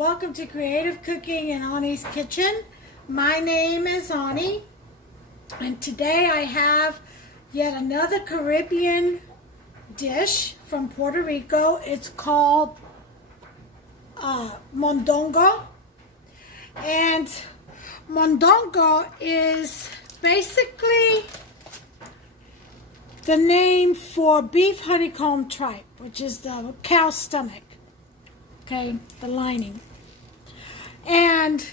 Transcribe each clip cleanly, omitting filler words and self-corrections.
welcome to Creative Cooking in Ani's Kitchen. My name is Ani, and today I have yet another Caribbean dish from Puerto Rico. It's called Mondongo, and Mondongo is basically the name for beef honeycomb tripe, which is the cow's stomach. Okay, the lining. And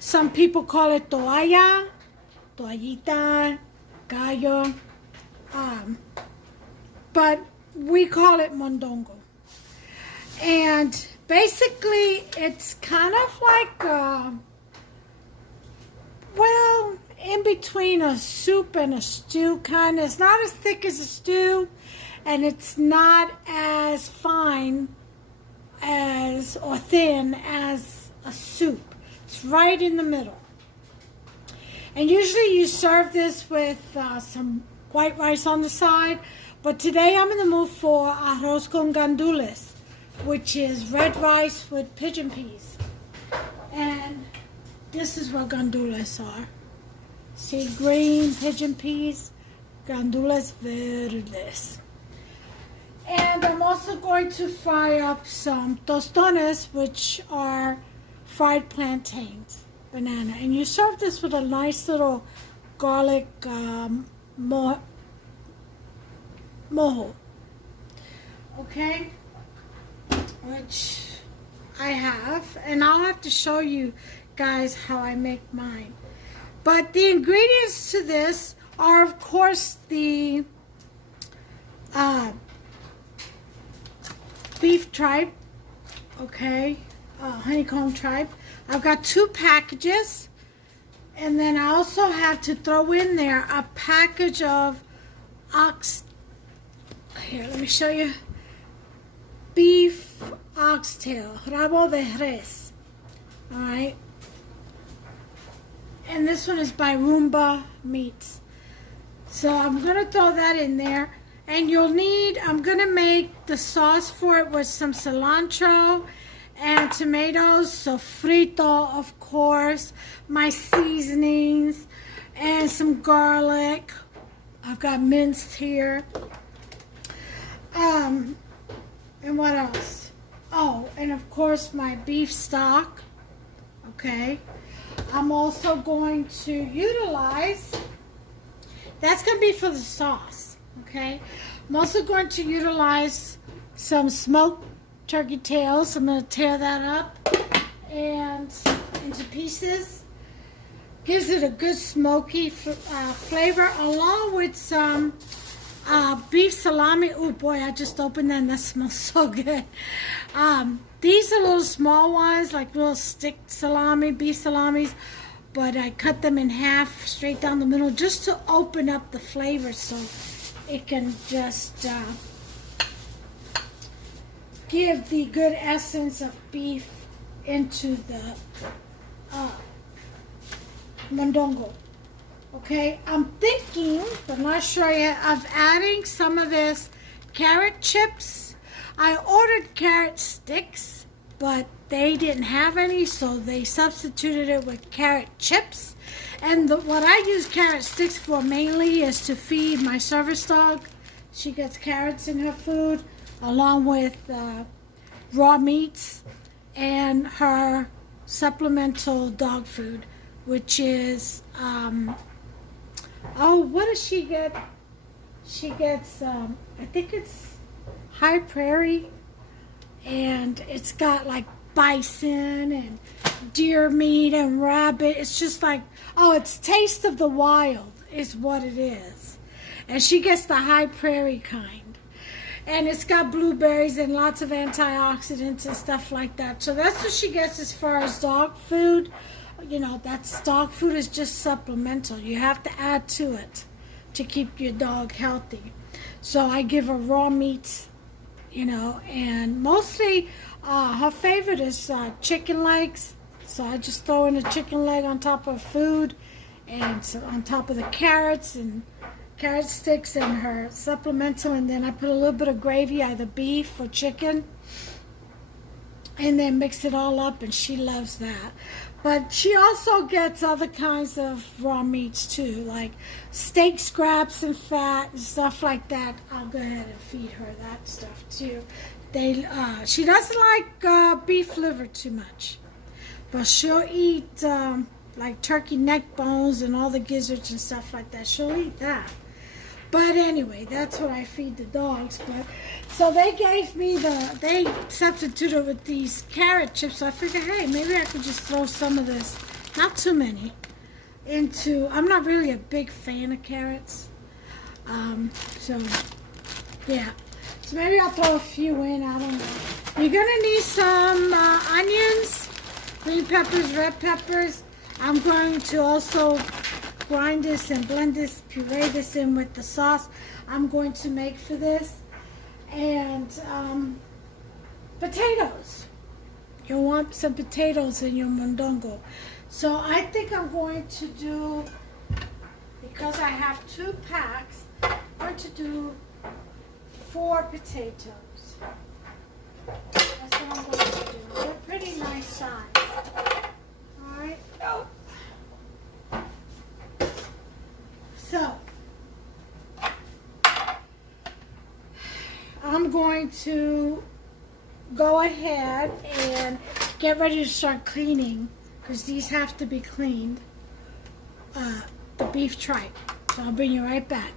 some people call it toalla, toallita, gallo, but we call it mondongo. And basically, it's kind of like, well, in between a soup and a stew kind of. It's not as thick as a stew, and it's not as fine as or thin as a soup. It's right in the middle. And usually you serve this with some white rice on the side, but today I'm in the mood for arroz con gandules, which is red rice with pigeon peas. And this is what gandules are. See, green pigeon peas, gandules verdes. And I'm also going to fry up some tostones, which are fried plantains, banana. And you serve this with a nice little garlic mojo. Okay? Which I have. And I'll have to show you guys how I make mine. But the ingredients to this are, of course, the beef tripe, okay, honeycomb tripe. I've got 2 packages, and then I also have to throw in there a package of here, let me show you, beef oxtail, rabo de res, all right, and this one is by Roomba Meats. So I'm going to throw that in there. And you'll need, I'm going to make the sauce for it with some cilantro and tomatoes, sofrito, of course, my seasonings, and some garlic. I've got minced here. And what else? Oh, and of course my beef stock. Okay. I'm also going to utilize, that's going to be for the sauce. Okay, I'm also going to utilize some smoked turkey tails. I'm going to tear that up and into pieces. Gives it a good smoky flavor, along with some beef salami. Oh boy, I just opened that and that smells so good. These are little small ones, like little stick salami, beef salamis, but I cut them in half straight down the middle just to open up the flavor, so it can just give the good essence of beef into the mondongo. Okay, I'm thinking, but not sure yet, of adding some of this carrot chips. I ordered carrot sticks, but they didn't have any, so they substituted it with carrot chips. And what I use carrot sticks for mainly is to feed my service dog. She gets carrots in her food, along with raw meats and her supplemental dog food, which is, what does she get? She gets, I think it's high prairie, and it's got like bison and deer meat and rabbit. It's just like, it's Taste of the Wild is what it is. And she gets the high prairie kind. And it's got blueberries and lots of antioxidants and stuff like that. So that's what she gets as far as dog food. You know, that's dog food is just supplemental. You have to add to it to keep your dog healthy. So I give her raw meats, you know, and mostly her favorite is chicken legs. So I just throw in a chicken leg on top of food, and so on top of the carrots and carrot sticks and her supplemental, and then I put a little bit of gravy, either beef or chicken, and then mix it all up, and she loves that. But she also gets other kinds of raw meats too, like steak scraps and fat and stuff like that. I'll go ahead and feed her that stuff too. She doesn't like beef liver too much, but she'll eat like turkey neck bones and all the gizzards and stuff like that. She'll eat that. But anyway, that's what I feed the dogs. But so they gave me they substituted with these carrot chips. So I figured, hey, maybe I could just throw some of this, not too many, into. I'm not really a big fan of carrots. So yeah. So maybe I'll throw a few in. I don't know. You're gonna need some onions, green peppers, red peppers. I'm going to also grind this and blend this, puree this in with the sauce I'm going to make for this. And potatoes. You'll want some potatoes in your mondongo. So I think I'm going to do, because I have 2 packs, I'm going to do 4 potatoes. That's what I'm going to do. They're pretty nice size. Alright. Oh. So, I'm going to go ahead and get ready to start cleaning, because these have to be cleaned, the beef tripe. So I'll bring you right back.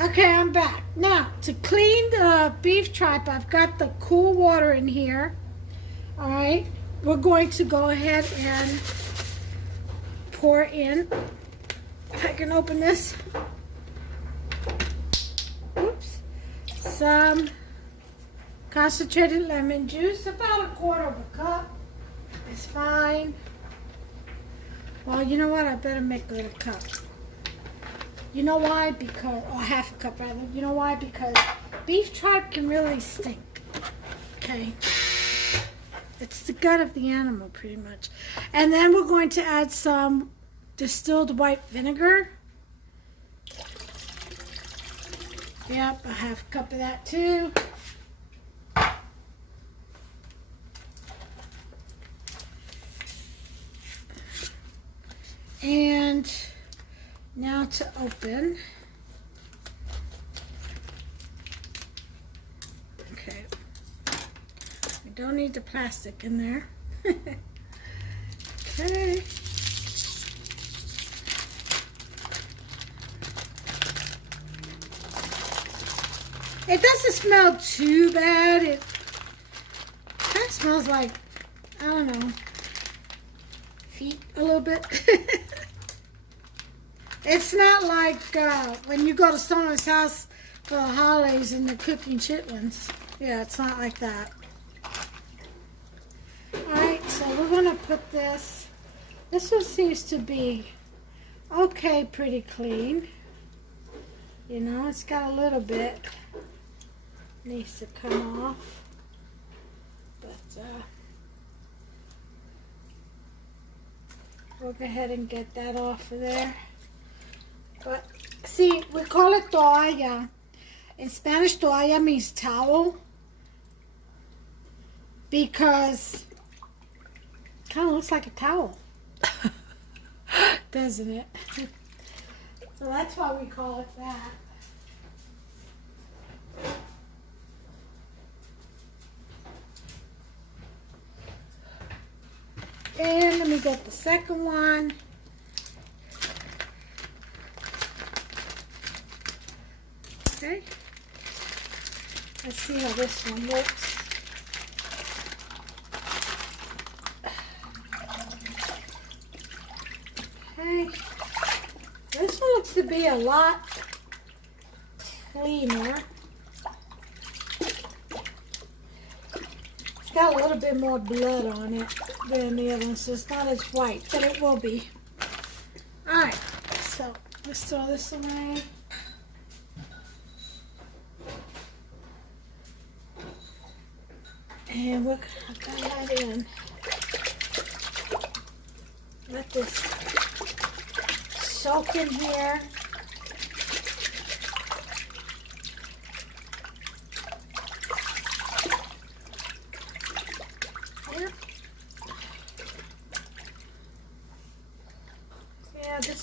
Okay, I'm back. Now, to clean the beef tripe, I've got the cool water in here. Alright, we're going to go ahead and pour in. If I can open this. Oops. Some concentrated lemon juice, about 1/4 cup. It's fine. Well, you know what? I better make it a cup. You know why? Because, or 1/2 cup rather. You know why? Because beef tripe can really stink. Okay. It's the gut of the animal, pretty much. And then we're going to add some distilled white vinegar. Yep, a 1/2 cup of that too. And now to open. Okay. We don't need the plastic in there. Okay. It doesn't smell too bad. It kind of smells like, I don't know, feet a little bit. It's not like when you go to someone's house for the holidays and they're cooking chitlins. Yeah, it's not like that. Alright, so we're going to put this. This one seems to be okay, pretty clean. You know, it's got a little bit. Needs to come off, but we'll go ahead and get that off of there. But see, we call it toalla. In Spanish, toalla means towel, because it kind of looks like a towel, doesn't it? So that's why we call it that. And let me get the second one. Okay. Let's see how this one looks. Okay. This one looks to be a lot cleaner. It's got a little bit more blood on it than the other one, so it's not as white, but it will be. Alright, so let's throw this away. And we're going to add in. Let this soak in here.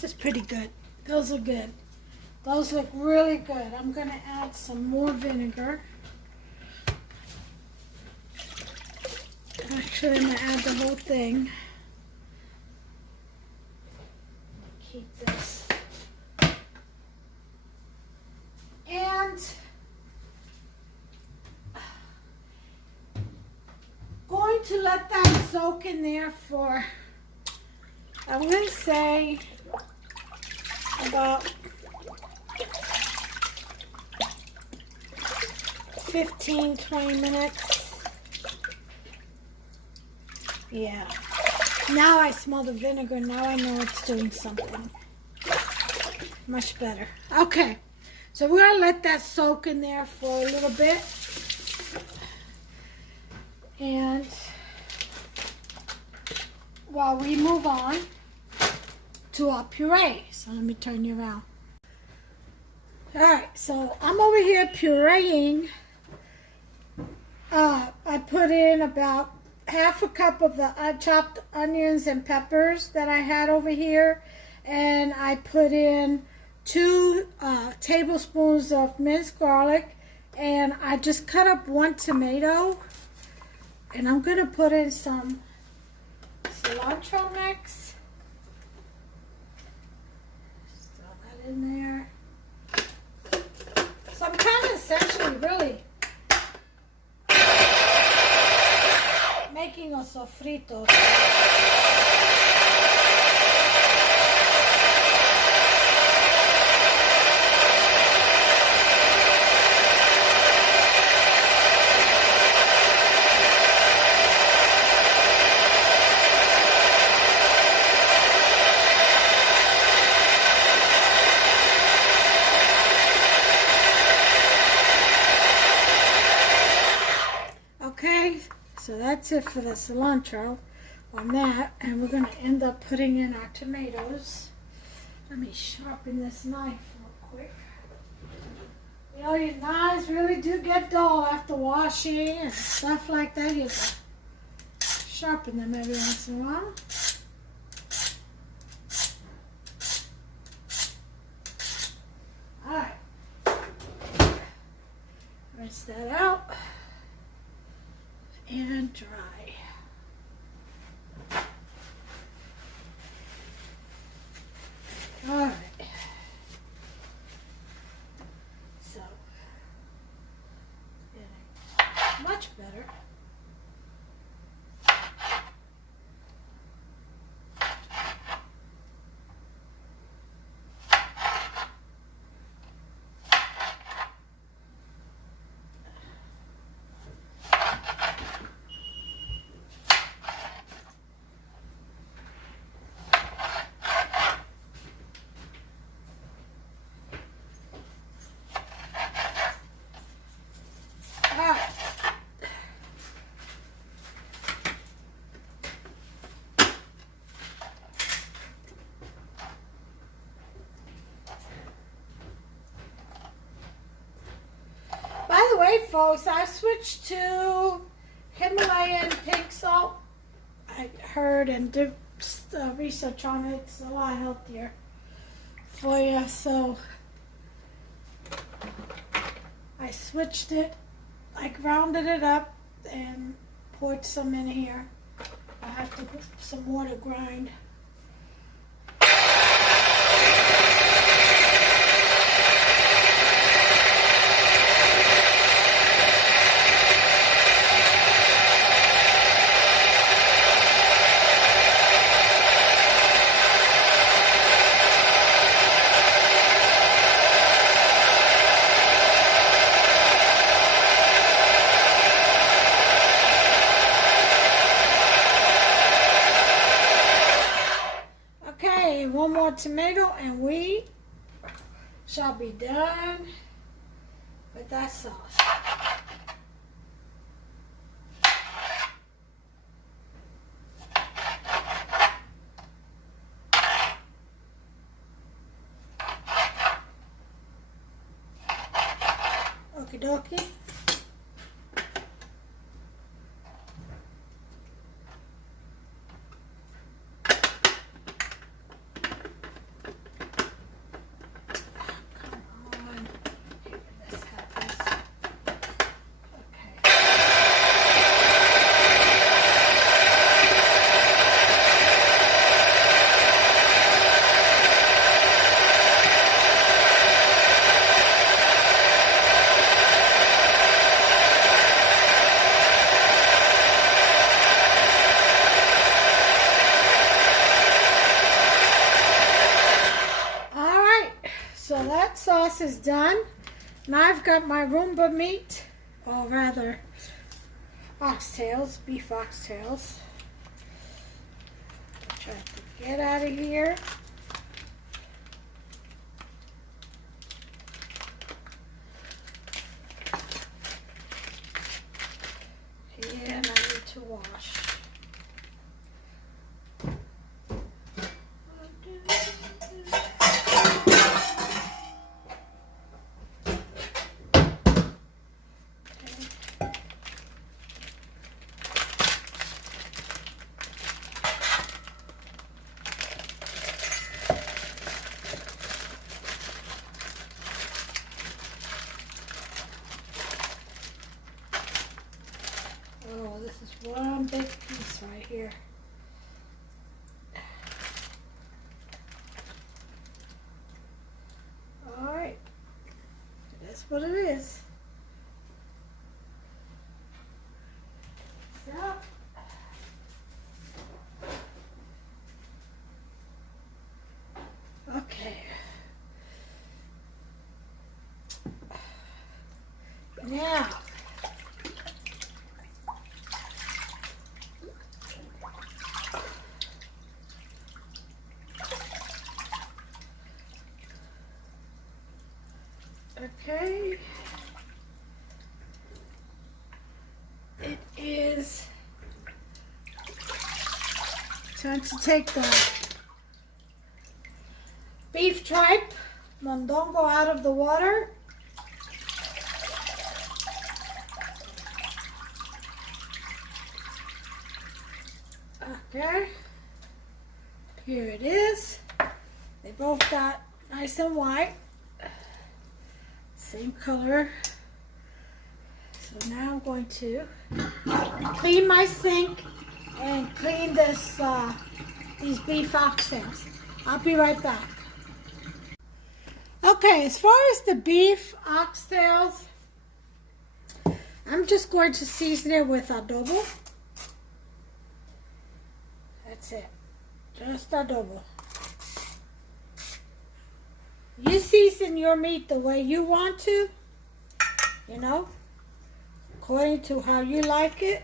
This is pretty good. Those are good. Those look really good. I'm going to add some more vinegar. Actually, I'm going to add the whole thing. Keep this. And going to let that soak in there for, I'm going to say, about 15-20 minutes. Yeah. Now I smell the vinegar. Now I know it's doing something. Much better. Okay. So we're going to let that soak in there for a little bit. And while we move on to our puree. So let me turn you around. Alright, so I'm over here pureeing. I put in about half a cup of the chopped onions and peppers that I had over here. And I put in 2 tablespoons of minced garlic. And I just cut up 1 tomato. And I'm going to put in some cilantro next. Just throw that in there. So I'm kind of essentially really making a sofrito. So that's it for the cilantro on that, and we're going to end up putting in our tomatoes. Let me sharpen this knife real quick. You know, your knives really do get dull after washing and stuff like that. You have to sharpen them every once in a while. Alright. Rinse that out. And dry. All right. So, getting much better. By the way, folks, I switched to Himalayan pink salt. I heard and did research on it. It's a lot healthier for you. So I switched it. I grounded it up and poured some in here. I have to put some more to grind. One more tomato and we shall be done with that sauce. Okie dokie. sauce is done. Now I've got my Roomba meat, or rather oxtails, beef oxtails. Try to get out of here. And I need to wash. Oh, this is one big piece right here. All right, that's what it is. So, okay. Now, okay, it is time to take the beef tripe, Mondongo, out of the water. Okay, here it is. They both got nice and white. Same color. So now I'm going to clean my sink and clean this these beef oxtails. I'll be right back. Okay, as far as the beef oxtails, I'm just going to season it with adobo. That's it. Just adobo. You season your meat the way you want to, you know, according to how you like it.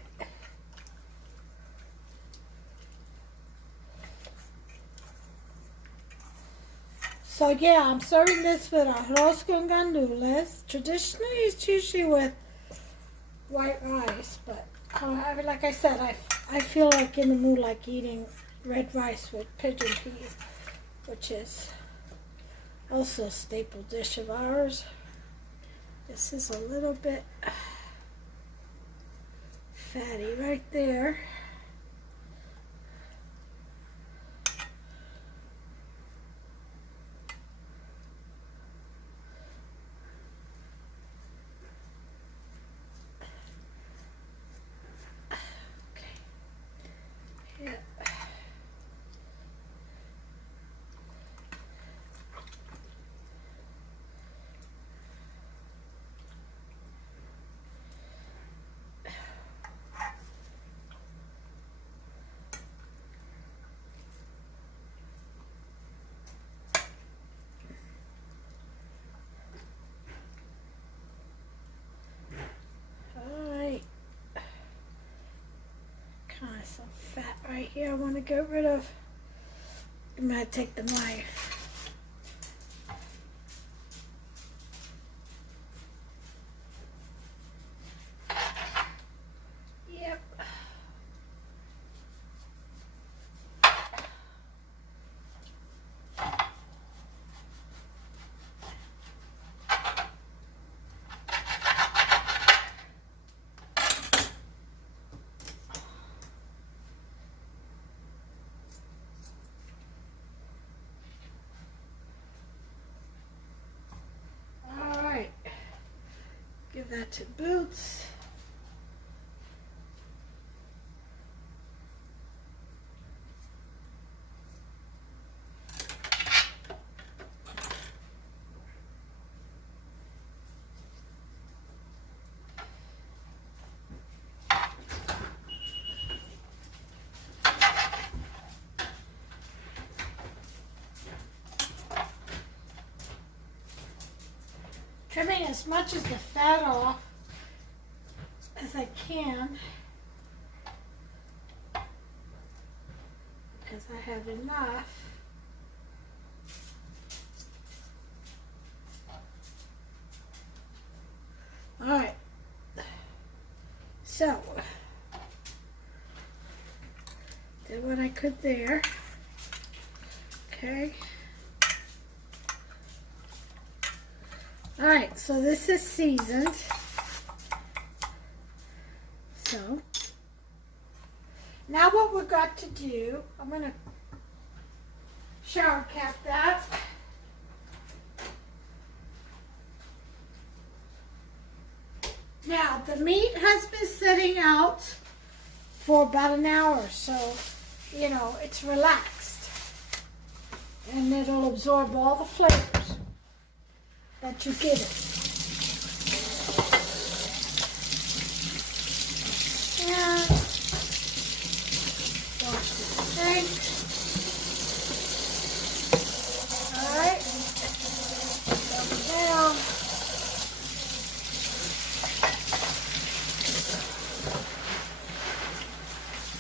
So yeah, I'm serving this with arroz con gandules. Traditionally, it's usually with white rice, but like I said, I feel like in the mood like eating red rice with pigeon peas, which is also a staple dish of ours. This is a little bit fatty right there. Kind of some fat right here I want to get rid of. I'm going to take the knife. Yep. Give that to Boots. trimming as much of the fat off as I can because I have enough. All right, so did what I could there. Okay. All right, so this is seasoned. So now what we've got to do, I'm going to shower cap that. Now the meat has been sitting out for about an hour, so you know it's relaxed and it'll absorb all the flavors that you give it. And wash the sink. Alright. Dump it down.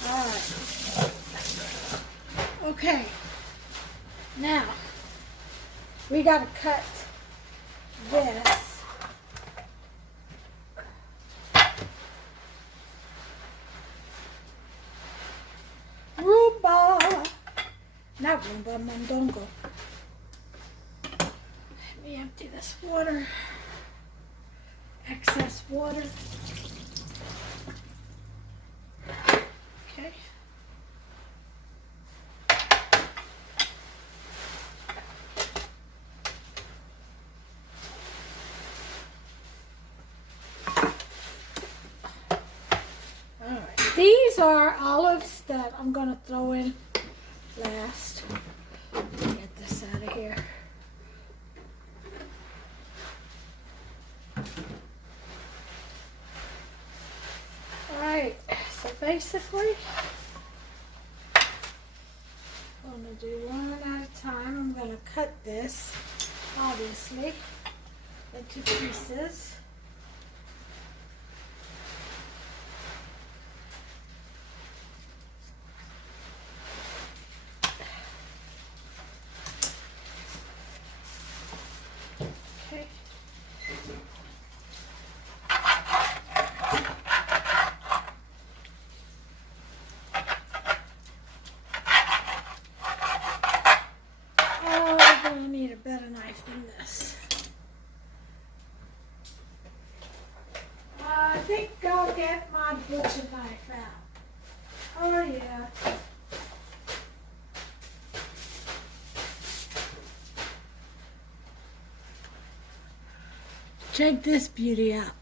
Alright. Okay. Now we gotta cut this. Roomba. Not Roomba, Mondongo. Let me empty this water. Excess water. Okay. These are olives that I'm going to throw in last. Get this out of here. Alright, so basically, I'm going to do one at a time. I'm going to cut this, obviously, into pieces. I think I'll get my butcher knife out. Oh yeah. Check this beauty out.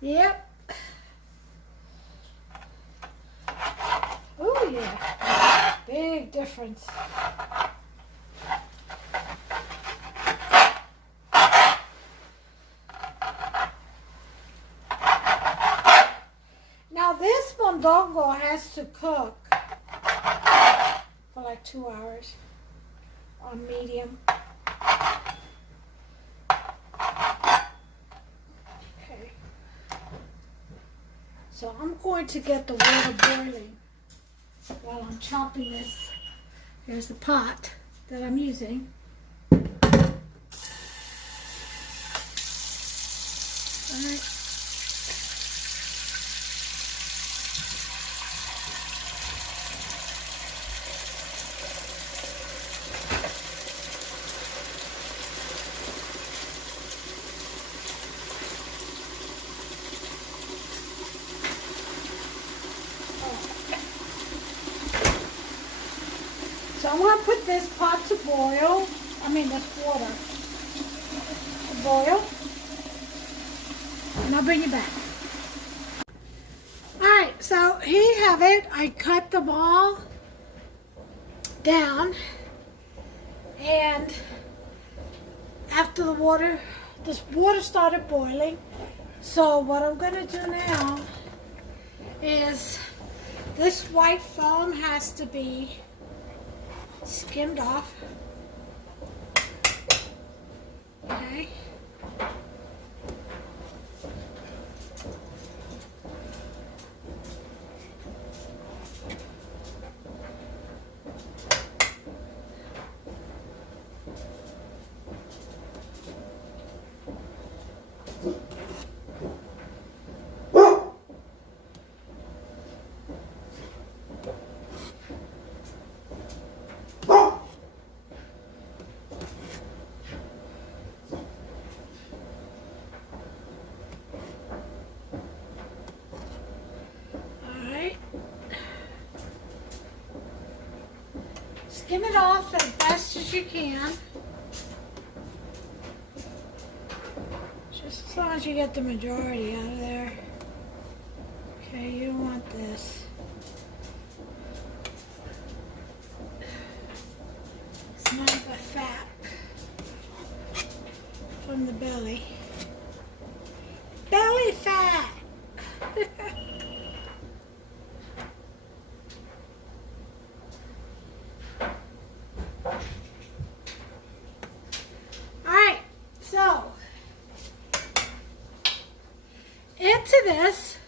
Yep. Oh yeah. Big difference. Now this mondongo has to cook for like 2 hours on medium. So I'm going to get the water boiling while I'm chopping this. Here's the pot that I'm using. All right. So I'm going to put this pot to boil, this water to boil, and I'll bring you back. Alright, so here you have it. I cut them all down, and after this water started boiling, so what I'm going to do now is this white foam has to be skimmed off. Okay. Skim it off as best as you can. Just as long as you get the majority out of there. Okay, you don't want this. It's not the fat from the belly. Belly fat! Alright, so into this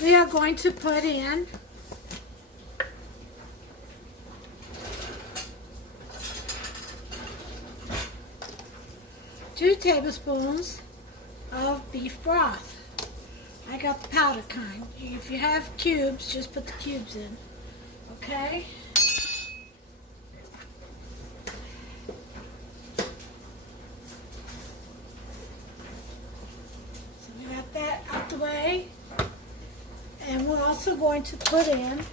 we are going to put in two tablespoons of beef broth. I got the powder kind. If you have cubes, just put the cubes in. Okay? So we got that out the way. And we're also going to put in a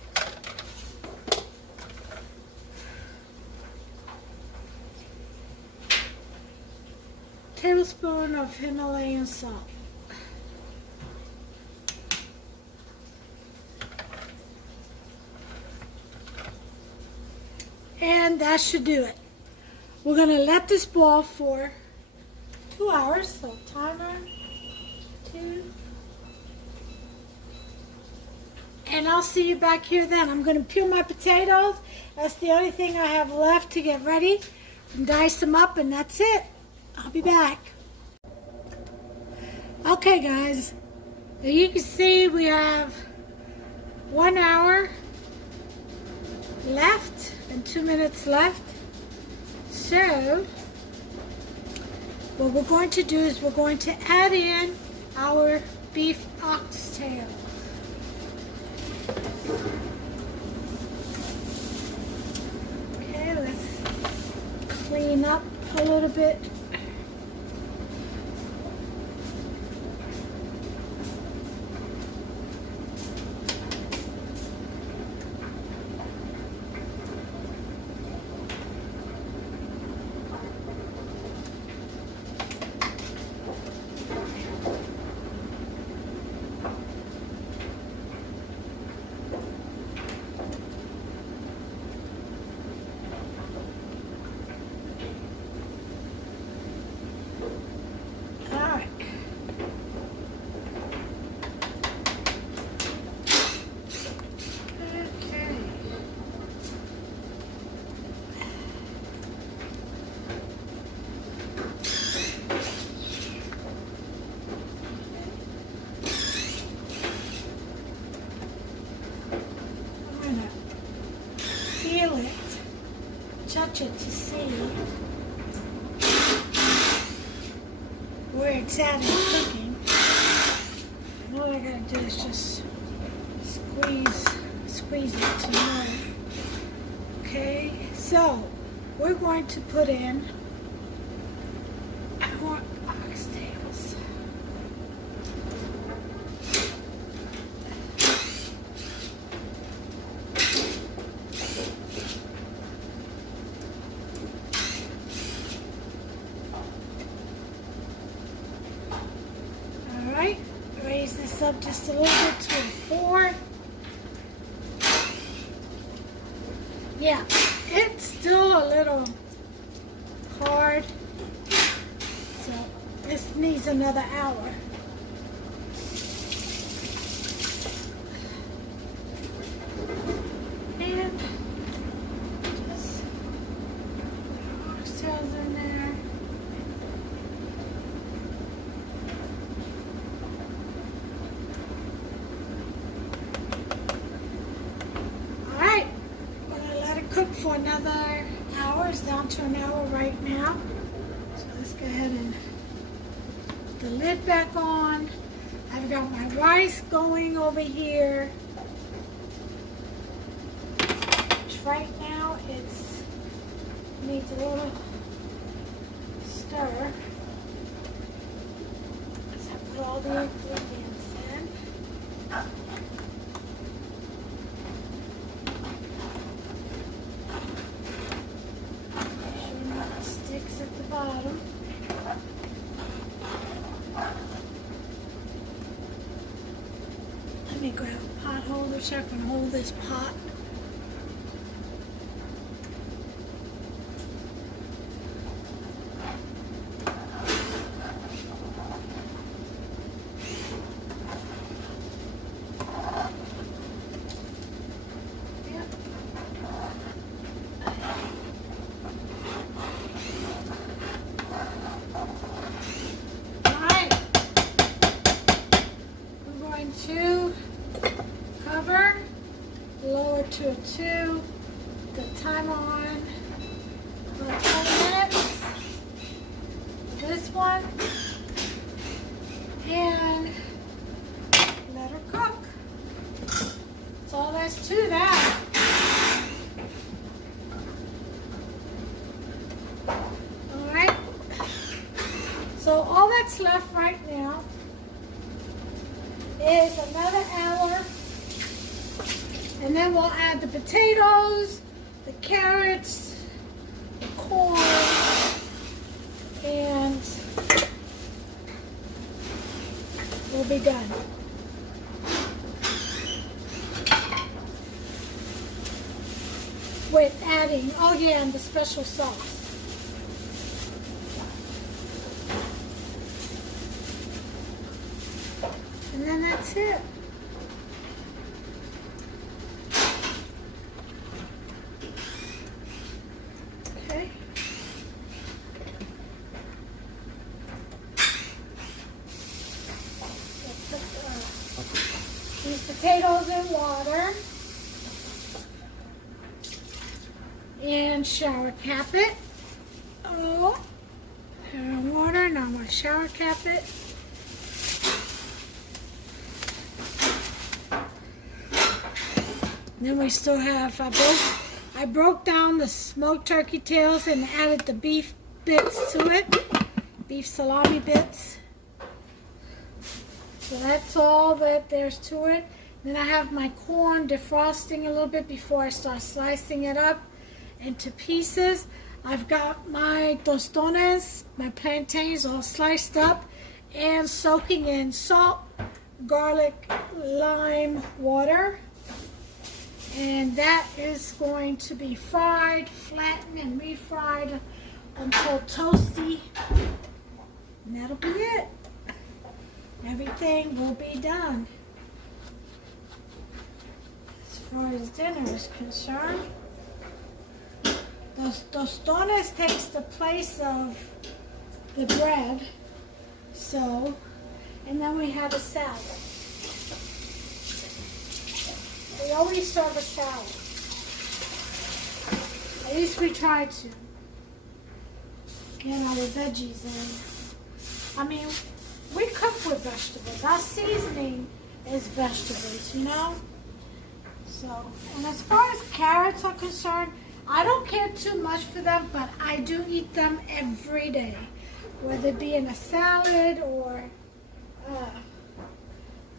tablespoon of Himalayan salt. And that should do it. We're going to let this boil for 2 hours. So timer, 2. And I'll see you back here then. I'm going to peel my potatoes. That's the only thing I have left to get ready. And dice them up, and that's it. I'll be back. Okay, guys. As you can see, we have 1 hour left and 2 minutes left. So what we're going to do is we're going to add in our beef oxtail. Okay, let's clean up a little bit. Touch it to see where it's at in cooking. And all I gotta do is just squeeze it to know. Okay, so we're going to put in our oxtails. Raise this up just a little bit to a 4. Yeah, it's still a little hard, so this needs another hour. oxtails in there. Alright, we're going to let it cook for another hour. It's down to an hour right now. So let's go ahead and put the lid back on. I've got my rice going over here. Right now it needs a little stir. So I put all the ingredients in. Make sure nothing sticks at the bottom. Let me grab a pot holder so I can hold this pot. To cover, lower to a 2, the timer on for 20 minutes. This one, and let her cook. That's all there's to that. All right. So all that's left right now is another hour, and then we'll add the potatoes, the carrots, the corn, and we'll be done. With adding, oh yeah, and the special sauce. And then that's it. Okay. Let's put these potatoes in water. And shower cap it. Oh, they're in water. Now I'm going to shower cap it. Then we still have, I broke down the smoked turkey tails and added the beef bits to it, beef salami bits. So that's all that there's to it. Then I have my corn defrosting a little bit before I start slicing it up into pieces. I've got my tostones, my plantains all sliced up and soaking in salt, garlic, lime, water. And that is going to be fried, flattened, and refried until toasty. And that'll be it. Everything will be done. As far as dinner is concerned, the tostones takes the place of the bread. So, and then we have a salad. We always serve a salad. At least we try to. Get our veggies in. I mean, we cook with vegetables. Our seasoning is vegetables, you know? So, and as far as carrots are concerned, I don't care too much for them, but I do eat them every day. Whether it be in a salad or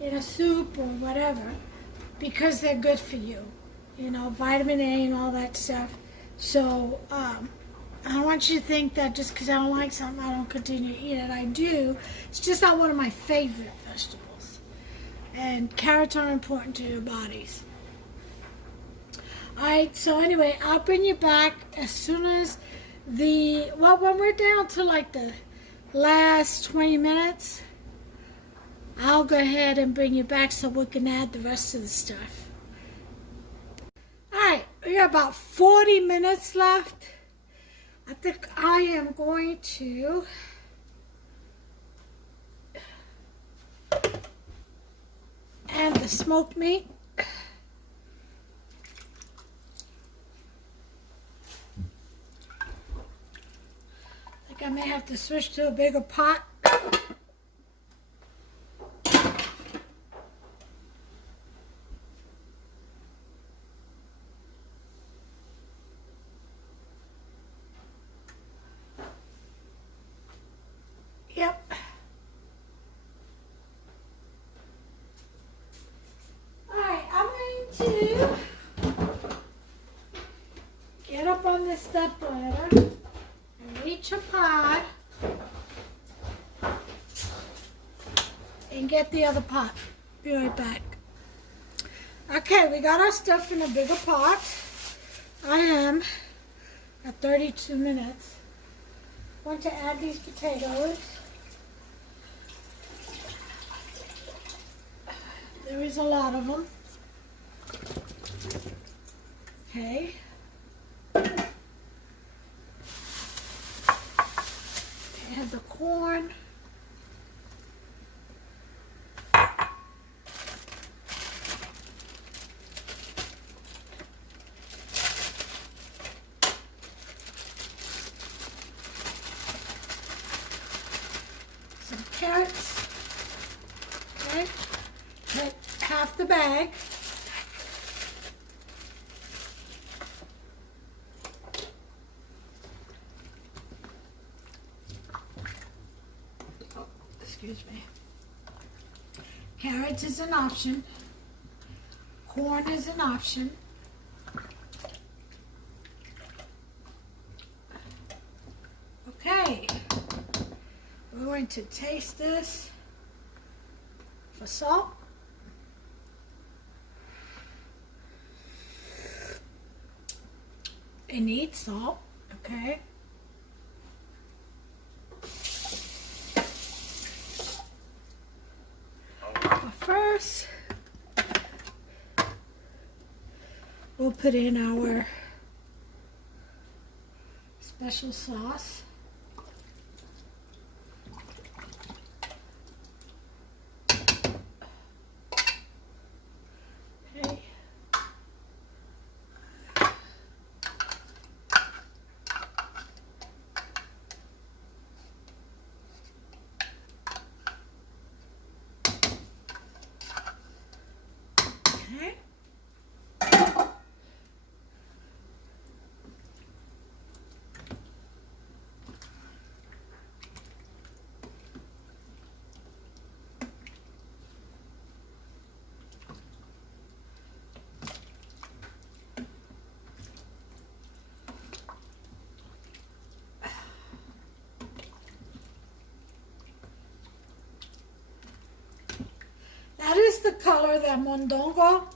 in a soup or whatever. Because they're good for you, you know, vitamin A and all that stuff. So, I don't want you to think that just because I don't like something, I don't continue to eat it. I do. It's just not one of my favorite vegetables. And carrots are important to your bodies. Alright, so anyway, I'll bring you back as soon as when we're down to like the last 20 minutes. I'll go ahead and bring you back so we can add the rest of the stuff. Alright, we got about 40 minutes left. I think I am going to add the smoked meat. I think I may have to switch to a bigger pot. Yep. Alright, I'm going to get up on this step ladder and reach a pot and get the other pot. Be right back. Okay, we got our stuff in a bigger pot. I am at 32 minutes. I'm going to add these potatoes. There is a lot of them. Okay. Add the corn. Some carrots. Okay. Put half the bag. Excuse me. Carrots is an option. Corn is an option. Okay. We're going to taste this for salt. It needs salt, okay? But first, we'll put in our special sauce. That is the color that Mondongo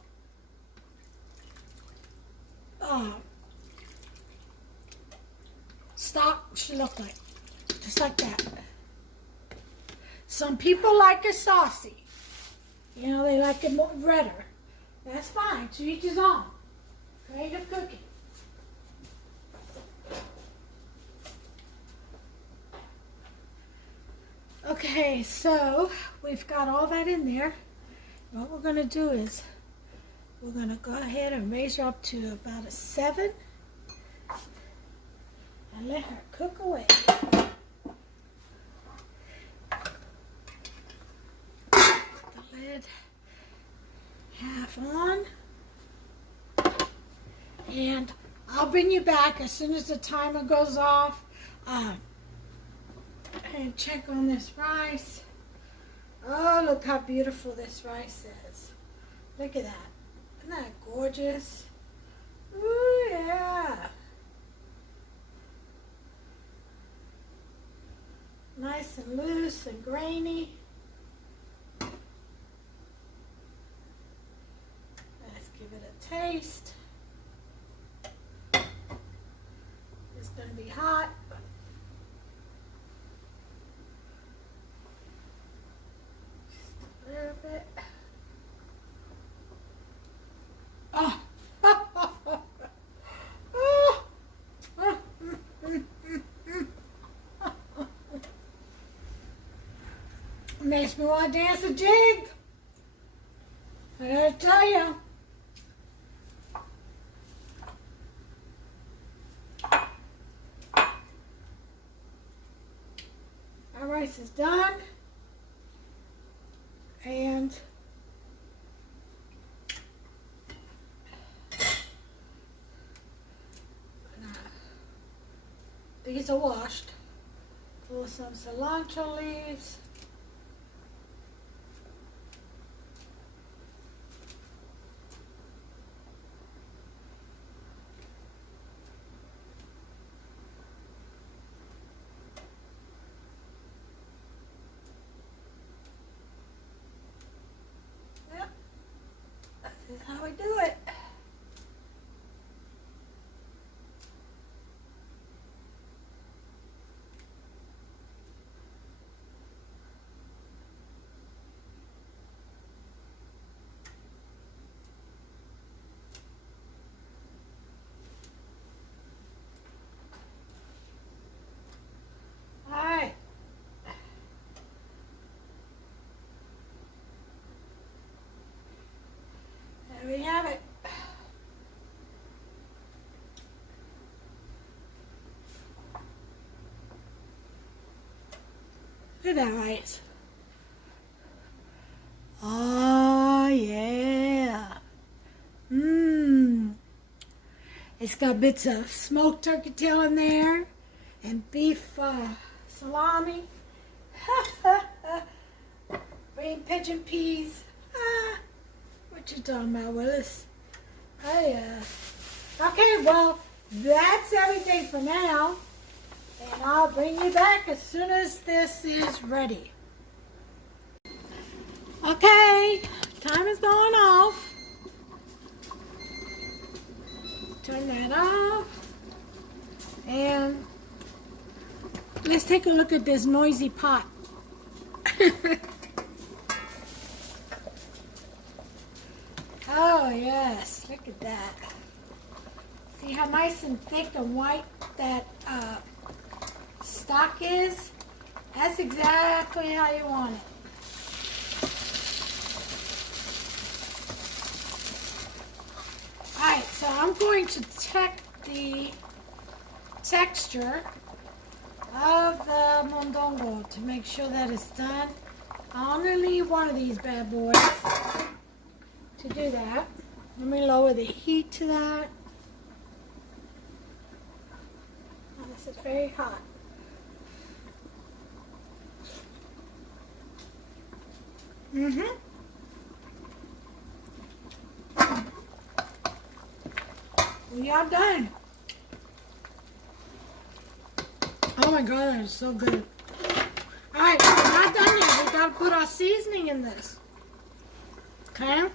stock should look like. Just like that. Some people like it saucy. You know, they like it more redder. That's fine. To each his own. Creative cooking. Okay, so we've got all that in there. What we're going to do is we're going to go ahead and raise her up to about a 7 and let her cook away. Put the lid half on. And I'll bring you back as soon as the timer goes off and check on this rice. Oh, look how beautiful this rice is. Look at that. Isn't that gorgeous? Ooh, yeah. Nice and loose and grainy. Let's give it a taste. It's going to be hot. Little bit. Oh. makes me want to dance a jig. I gotta tell you. Our rice is done. And these are washed. Pull some cilantro leaves. Yep, this is how we do it. There we have it. Look at that rice. Oh, yeah. Mmm. It's got bits of smoked turkey tail in there and beef salami. Green pigeon peas. What you talking about, Willis? Oh, yeah. Okay, well, that's everything for now. And I'll bring you back as soon as this is ready. Okay, time is going off. Turn that off. And let's take a look at this noisy pot. Oh, yes, look at that. See how nice and thick and white that stock is? That's exactly how you want it. Alright, so I'm going to check the texture of the Mondongo to make sure that it's done. I only need one of these bad boys to do that. Let me lower the heat to that. Oh, this is very hot. We are done. Oh my god, that is so good. Alright, we're not done yet. We gotta put our seasoning in this. Okay?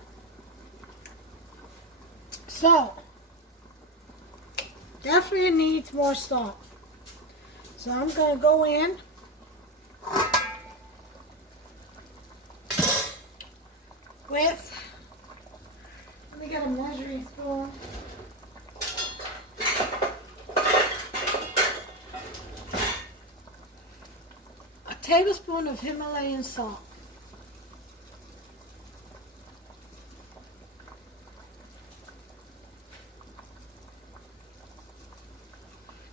So, definitely needs more salt. So I'm going to go in with, let me get a measuring spoon. A tablespoon of Himalayan salt.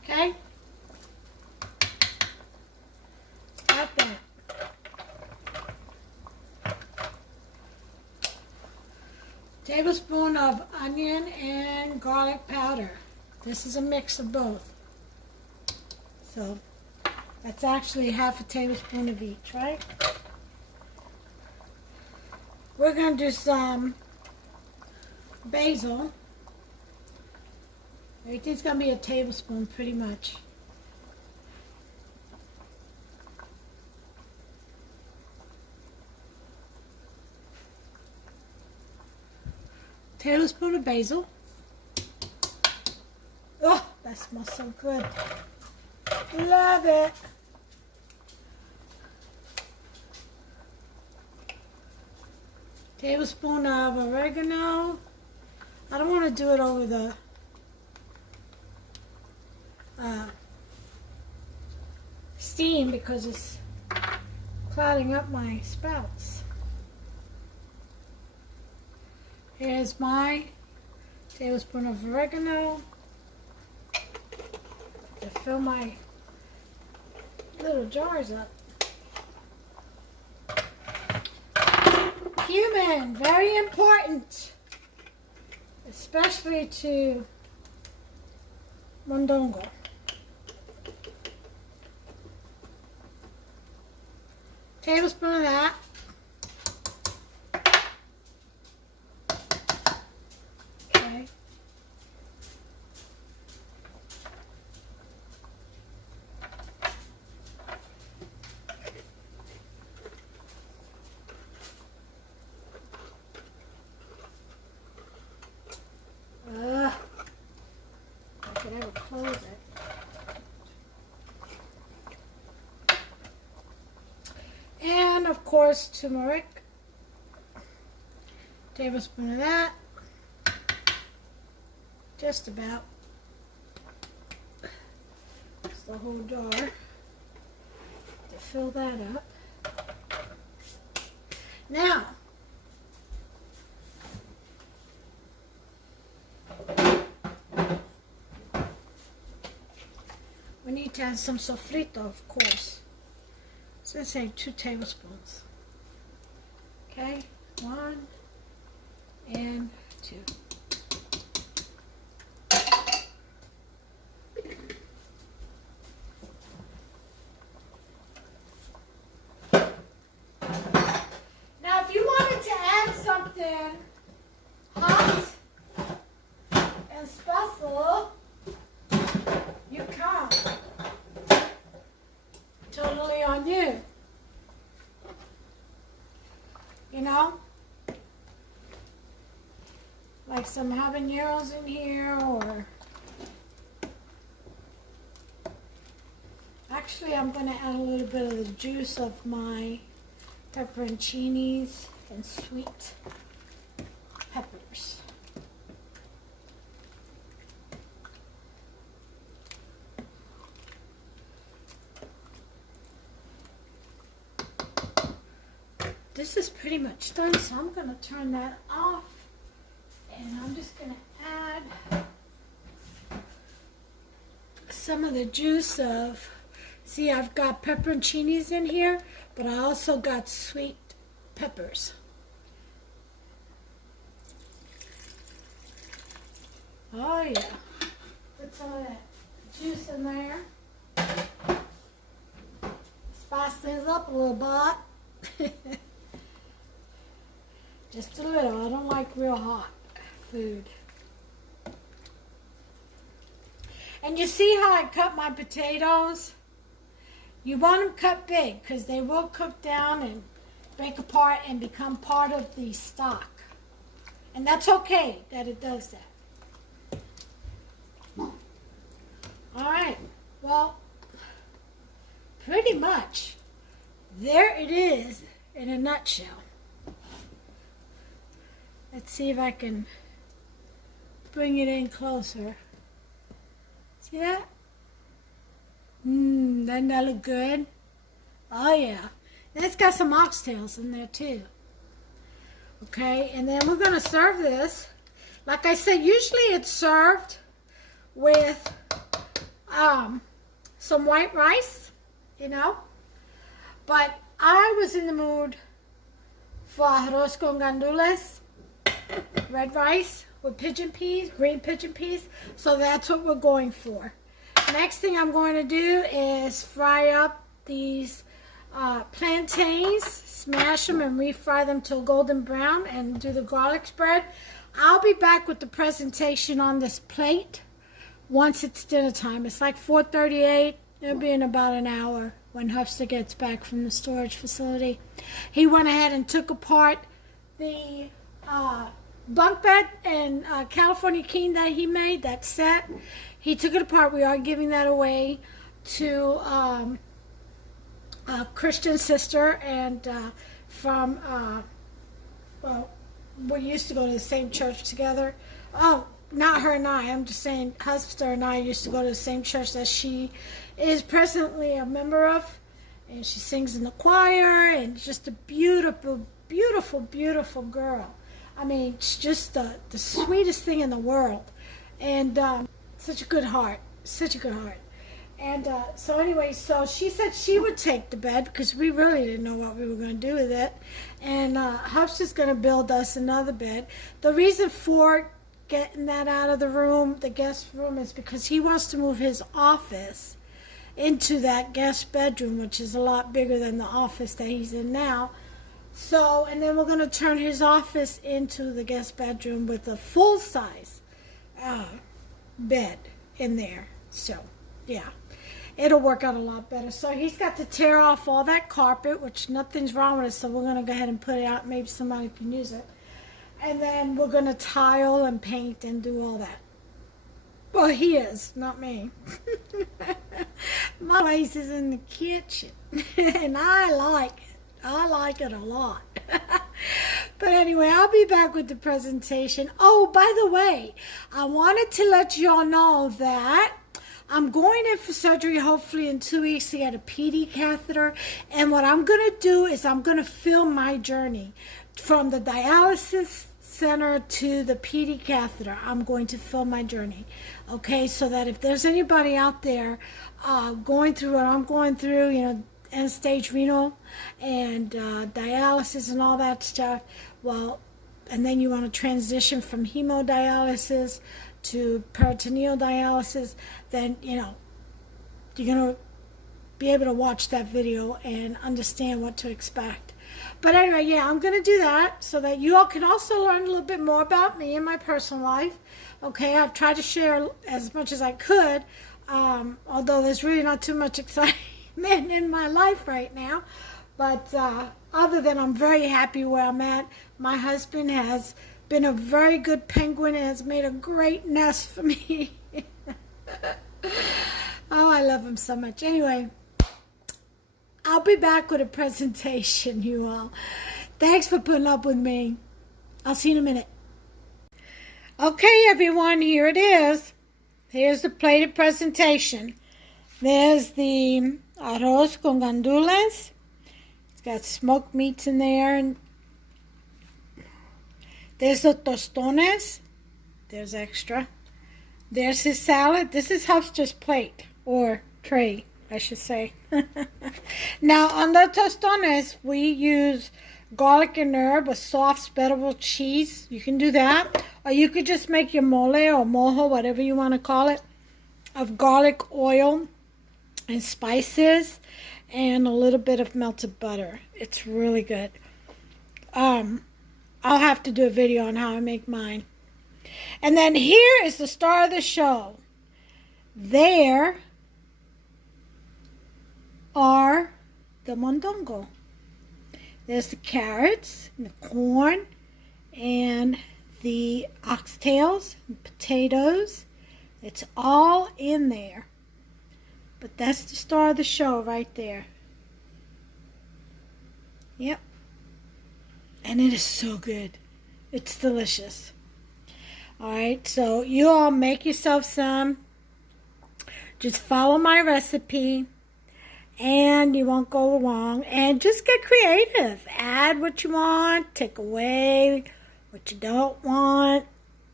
Okay? Like that. Tablespoon of onion and garlic powder. This is a mix of both. So that's actually half a tablespoon of each, right? We're going to do some basil. Everything's going to be a tablespoon pretty much. Tablespoon of basil. Oh, that smells so good. Love it. Tablespoon of oregano. I don't want to do it over the steam because it's clouding up my spouts. Here's my tablespoon of oregano to fill my little jars up. Cumin, very important, especially to Mondongo. Tablespoon of that. Okay. I could ever close it. And of course, turmeric. Tablespoon of that. Just about. That's the whole jar. To fill that up. Now, we need to add some sofrito, of course. So let's say 2 tablespoons. Okay, 1 and 2. Now, if you wanted to add something hot and special, you can. Totally on you. You know? Like some habaneros in here, or actually I'm going to add a little bit of the juice of my pepperoncinis and sweet peppers. This is pretty much done, so I'm going to turn that off, and I'm just going to add some of the juice of, see, I've got pepperoncinis in here, but I also got sweet peppers. Oh yeah, put some of that juice in there. Spice things up a little bit. Just a little. I don't like real hot food. And you see how I cut my potatoes? You want them cut big because they will cook down and break apart and become part of the stock. And that's okay that it does that. Alright, well, pretty much there it is in a nutshell. Let's see if I can bring it in closer. See that? Doesn't that look good? Oh yeah. And it's got some oxtails in there too. Okay, and then we're going to serve this. Like I said, usually it's served with some white rice, you know. But I was in the mood for arroz con gandules, red rice with pigeon peas, green pigeon peas. So that's what we're going for. Next thing I'm going to do is fry up these plantains, smash them and refry them till golden brown, and do the garlic spread. I'll be back with the presentation on this plate once it's dinner time. It's like 4:38. It'll be in about an hour when Hufster gets back from the storage facility. He went ahead and took apart the bunk bed and California King that he made, that set. He took it apart. We are giving that away to a Christian sister, and from, well, we used to go to the same church together. Oh, not her and I. I'm just saying Hufster and I used to go to the same church that she is presently a member of. and she sings in the choir, and just a beautiful, beautiful, beautiful girl. I mean, she's just the sweetest thing in the world, and such a good heart, such a good heart. And so anyway, so she said she would take the bed because we really didn't know what we were going to do with it. And Hub's just going to build us another bed. The reason for getting that out of the room, the guest room, is because he wants to move his office into that guest bedroom, which is a lot bigger than the office that he's in now. So, and then we're going to turn his office into the guest bedroom with a full-size bed in there. So, yeah, it'll work out a lot better. So he's got to tear off all that carpet, which nothing's wrong with it, so we're going to go ahead and put it out. Maybe somebody can use it. And then we're going to tile and paint and do all that. Well, he is, not me. My place is in the kitchen, and I like it. I like it a lot. But anyway, I'll be back with the presentation. Oh, by the way, I wanted to let you all know that I'm going in for surgery hopefully in 2 weeks to get a PD catheter. And what I'm going to do is I'm going to film my journey from the dialysis center to the PD catheter. I'm going to film my journey. Okay, so that if there's anybody out there going through what I'm going through, you know, end-stage renal and dialysis and all that stuff, well, and then you want to transition from hemodialysis to peritoneal dialysis, then, you know, you're going to be able to watch that video and understand what to expect. But anyway, yeah, I'm going to do that so that you all can also learn a little bit more about me and my personal life. Okay, I've tried to share as much as I could, although there's really not too much excitement in my life right now. But other than I'm very happy where I'm at, my husband has been a very good penguin and has made a great nest for me. Oh, I love him so much. Anyway, I'll be back with a presentation, you all. Thanks for putting up with me. I'll see you in a minute. Okay, everyone, here it is. Here's the plated presentation. There's the arroz con gandules. It's got smoked meats in there. And there's the tostones. There's extra. There's his salad. This is Hubster's plate, or tray, I should say. Now, on the tostones, we use garlic and herb, a soft, spreadable cheese. You can do that. Or you could just make your mole or mojo, whatever you want to call it, of garlic oil and spices and a little bit of melted butter. It's really good. I'll have to do a video on how I make mine. And then here is the star of the show. There are the mondongo. There's the carrots, and the corn, and the oxtails, and potatoes. It's all in there. But that's the star of the show right there. Yep. And it is so good. It's delicious. Alright, so you all make yourself some. Just follow my recipe. And you won't go wrong. And just get creative. Add what you want. Take away what you don't want.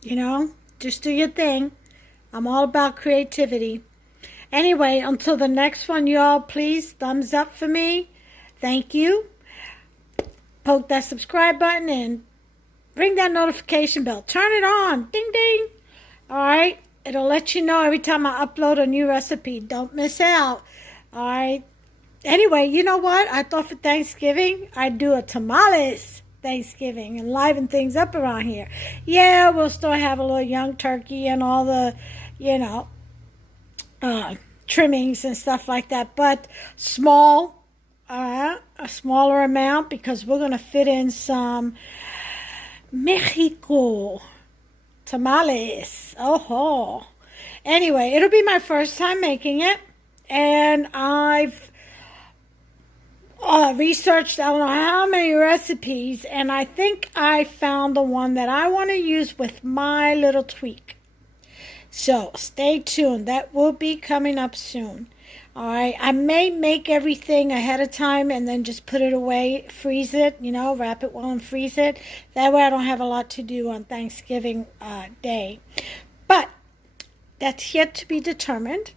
You know, just do your thing. I'm all about creativity. Anyway, until the next one, y'all, please thumbs up for me. Thank you. Poke that subscribe button and ring that notification bell. Turn it on. Ding, ding. All right. It'll let you know every time I upload a new recipe. Don't miss out. All right. Anyway, you know what? I thought for Thanksgiving, I'd do a tamales Thanksgiving and liven things up around here. Yeah, we'll still have a little young turkey and all the, you know, trimmings and stuff like that. But small, a smaller amount, because we're going to fit in some Mexico tamales. Oh, anyway, it'll be my first time making it. And I've researched I don't know how many recipes, and I think I found the one that I want to use with my little tweak. So stay tuned. That will be coming up soon. All right, I may make everything ahead of time and then just put it away, freeze it, wrap it well and freeze it. That way I don't have a lot to do on Thanksgiving Day. But that's yet to be determined.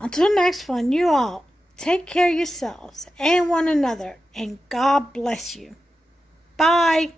Until next one, you all take care of yourselves and one another, and God bless you. Bye.